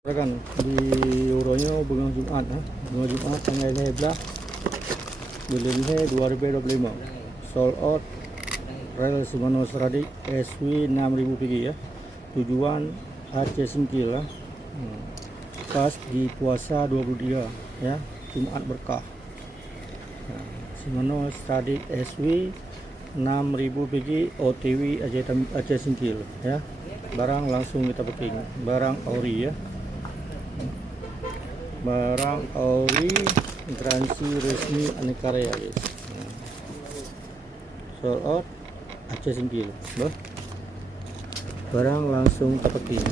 Kan di Euronya bengang Jumat bengang Jumat tanggal 11 bulan 2025 sold out rel Shimano Stradic SW 6000 PG ya, tujuan Aceh Singkil ya. Pas di puasa 23 ya, Jumat berkah. Shimano Stradic SW 6000 PG OTW Aceh Singkil ya. Barang langsung kita booking, barang ori ya, barang ori garansi resmi aneka karya guys. Sold out Aceh Singkil, barang langsung kita booking.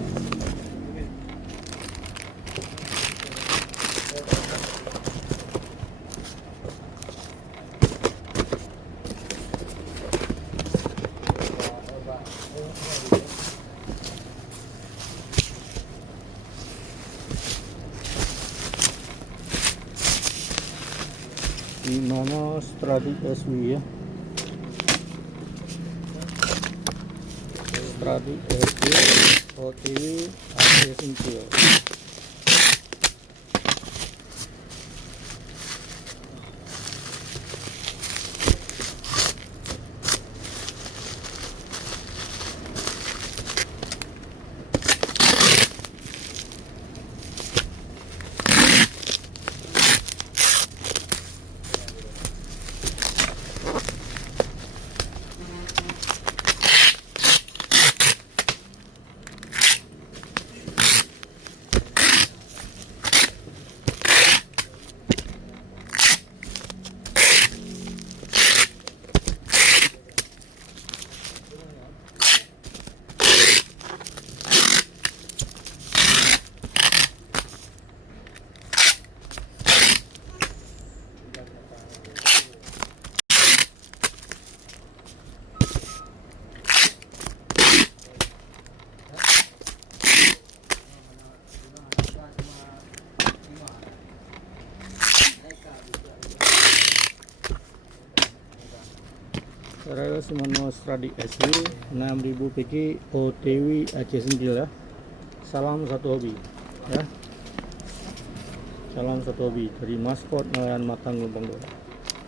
Shimano Stradic SW ya, Stradic SW OTW Aceh Singkil. Rel Shimano Stradic SW 6000 PG OTW Aceh Singkil ya. Salam satu hobi ya, salam satu hobi dari Maskot Nelayan Matang Lombok.